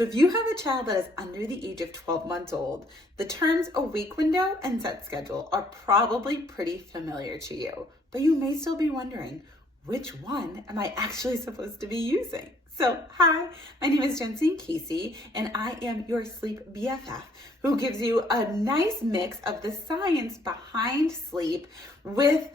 So if you have a child that is under the age of 12 months old, the terms awake window and set schedule are probably pretty familiar to you, but you may still be wondering, which one am I actually supposed to be using? So hi, my name is Jensine Casey, and I am your sleep BFF who gives you a nice mix of the science behind sleep with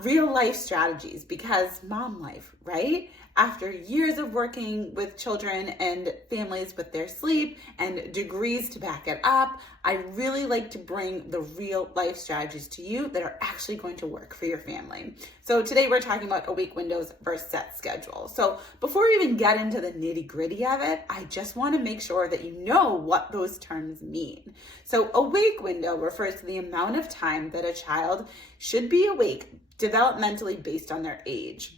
real life strategies, because mom life, right? After years of working with children and families with their sleep and degrees to back it up, I really like to bring the real life strategies to you that are actually going to work for your family. So today we're talking about awake windows versus set schedule. So before we even get into the nitty gritty of it, I just want to make sure that you know what those terms mean. So awake window refers to the amount of time that a child should be awake developmentally based on their age.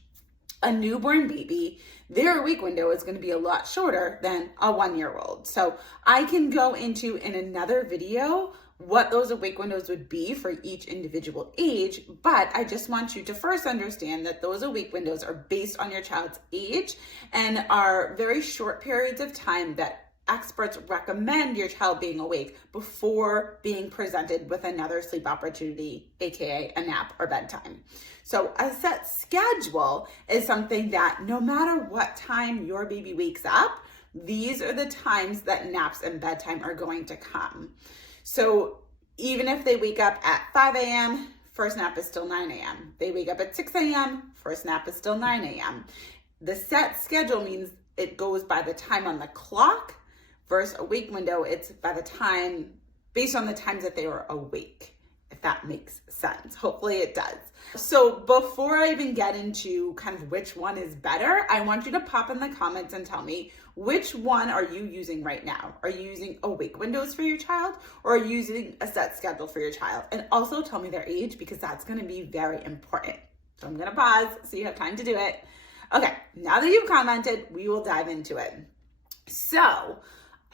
A newborn baby, their awake window is going to be a lot shorter than a 1-year-old. So I can go into in another video what those awake windows would be for each individual age, but I just want you to first understand that those awake windows are based on your child's age and are very short periods of time that experts recommend your child being awake before being presented with another sleep opportunity, aka a nap or bedtime. So a set schedule is something that no matter what time your baby wakes up, these are the times that naps and bedtime are going to come. So even if they wake up at 5 a.m., first nap is still 9 a.m. They wake up at 6 a.m., first nap is still 9 a.m. The set schedule means it goes by the time on the clock versus awake window, it's by the time, based on the times that they were awake, if that makes sense. Hopefully it does. So before I even get into kind of which one is better, I want you to pop in the comments and tell me, which one are you using right now? Are you using awake windows for your child, or are you using a set schedule for your child? And also tell me their age, because that's going to be very important. So I'm going to pause so you have time to do it. Okay, now that you've commented, we will dive into it. So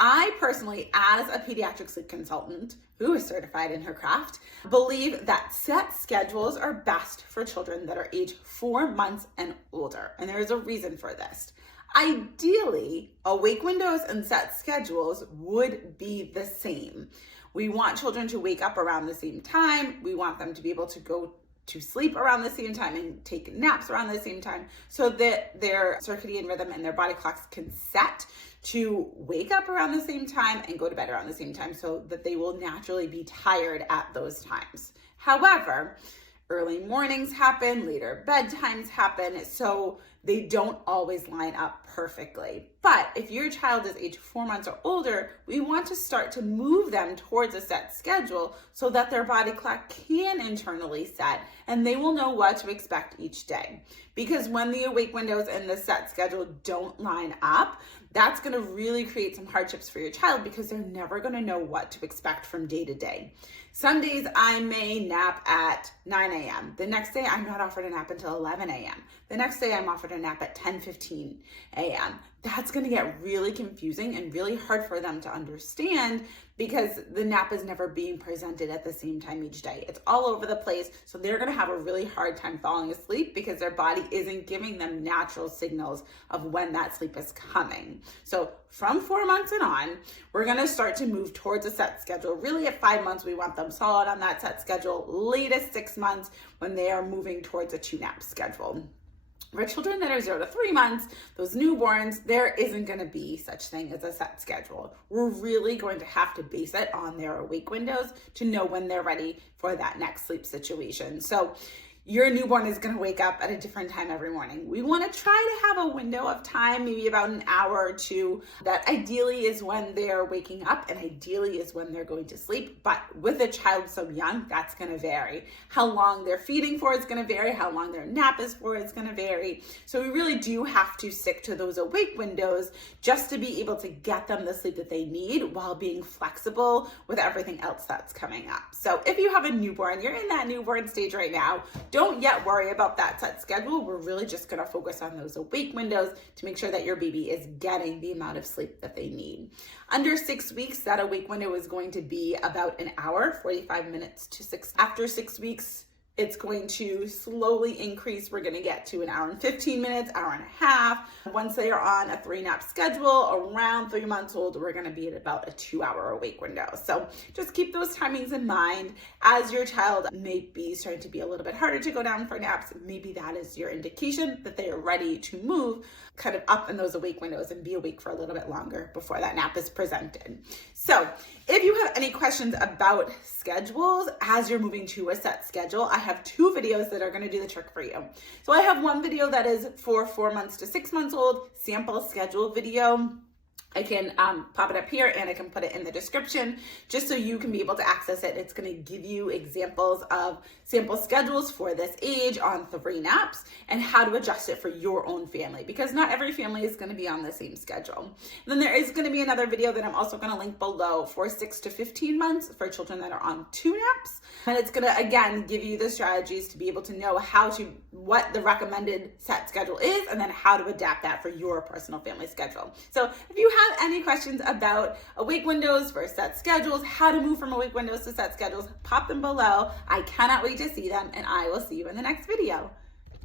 I personally, as a pediatric sleep consultant who is certified in her craft, believe that set schedules are best for children that are age 4 months and older. And there is a reason for this. Ideally, awake windows and set schedules would be the same. We want children to wake up around the same time. We want them to be able to go to sleep around the same time and take naps around the same time, so that their circadian rhythm and their body clocks can set to wake up around the same time and go to bed around the same time, so that they will naturally be tired at those times. However, early mornings happen, later bedtimes happen, so they don't always line up perfectly. But if your child is age 4 months or older, we want to start to move them towards a set schedule so that their body clock can internally set and they will know what to expect each day. Because when the awake windows and the set schedule don't line up, that's going to really create some hardships for your child, because they're never going to know what to expect from day to day. Some days I may nap at 9 a.m. The next day I'm not offered a nap until 11 a.m. The next day I'm offered a nap at 10:15 a.m. That's going to get really confusing and really hard for them to understand, because the nap is never being presented at the same time each day. It's all over the place. So they're going to have a really hard time falling asleep because their body isn't giving them natural signals of when that sleep is coming. So from 4 months and on, we're going to start to move towards a set schedule. Really at 5 months, we want them solid on that set schedule. Latest 6 months when they are moving towards a 2-nap schedule. For children that are 0 to 3 months, those newborns, there isn't going to be such thing as a set schedule. We're really going to have to base it on their awake windows to know when they're ready for that next sleep situation. So your newborn is going to wake up at a different time every morning. We want to try to have a window of time, maybe about an hour or two, that ideally is when they're waking up and ideally is when they're going to sleep. But with a child so young, that's going to vary. How long they're feeding for is going to vary. How long their nap is for is going to vary. So we really do have to stick to those awake windows just to be able to get them the sleep that they need while being flexible with everything else that's coming up. So if you have a newborn, you're in that newborn stage right now, don't yet worry about that set schedule. We're really just going to focus on those awake windows to make sure that your baby is getting the amount of sleep that they need. Under 6 weeks, that awake window is going to be about an hour, 45 minutes to 6. After 6 weeks, It's going to slowly increase. We're going to get to an hour and 15 minutes, hour and a half. Once they are on a 3-nap schedule, around 3 months old, we're going to be at about a 2-hour awake window. So just keep those timings in mind. As your child may be starting to be a little bit harder to go down for naps, maybe that is your indication that they are ready to move kind of up in those awake windows and be awake for a little bit longer before that nap is presented. So if you have any questions about schedules as you're moving to a set schedule, I have 2 videos that are going to do the trick for you. So I have one video that is for 4 months to 6 months old, sample schedule video. I can pop it up here and I can put it in the description just so you can be able to access it. It's going to give you examples of sample schedules for this age on 3 naps and how to adjust it for your own family, because not every family is going to be on the same schedule. And then there is going to be another video that I'm also going to link below for 6 to 15 months for children that are on 2 naps. And it's going to, again, give you the strategies to be able to know what the recommended set schedule is and then how to adapt that for your personal family schedule. So if you have any questions about awake windows for set schedules, how to move from awake windows to set schedules, pop them below. I cannot wait to see them, and I will see you in the next video.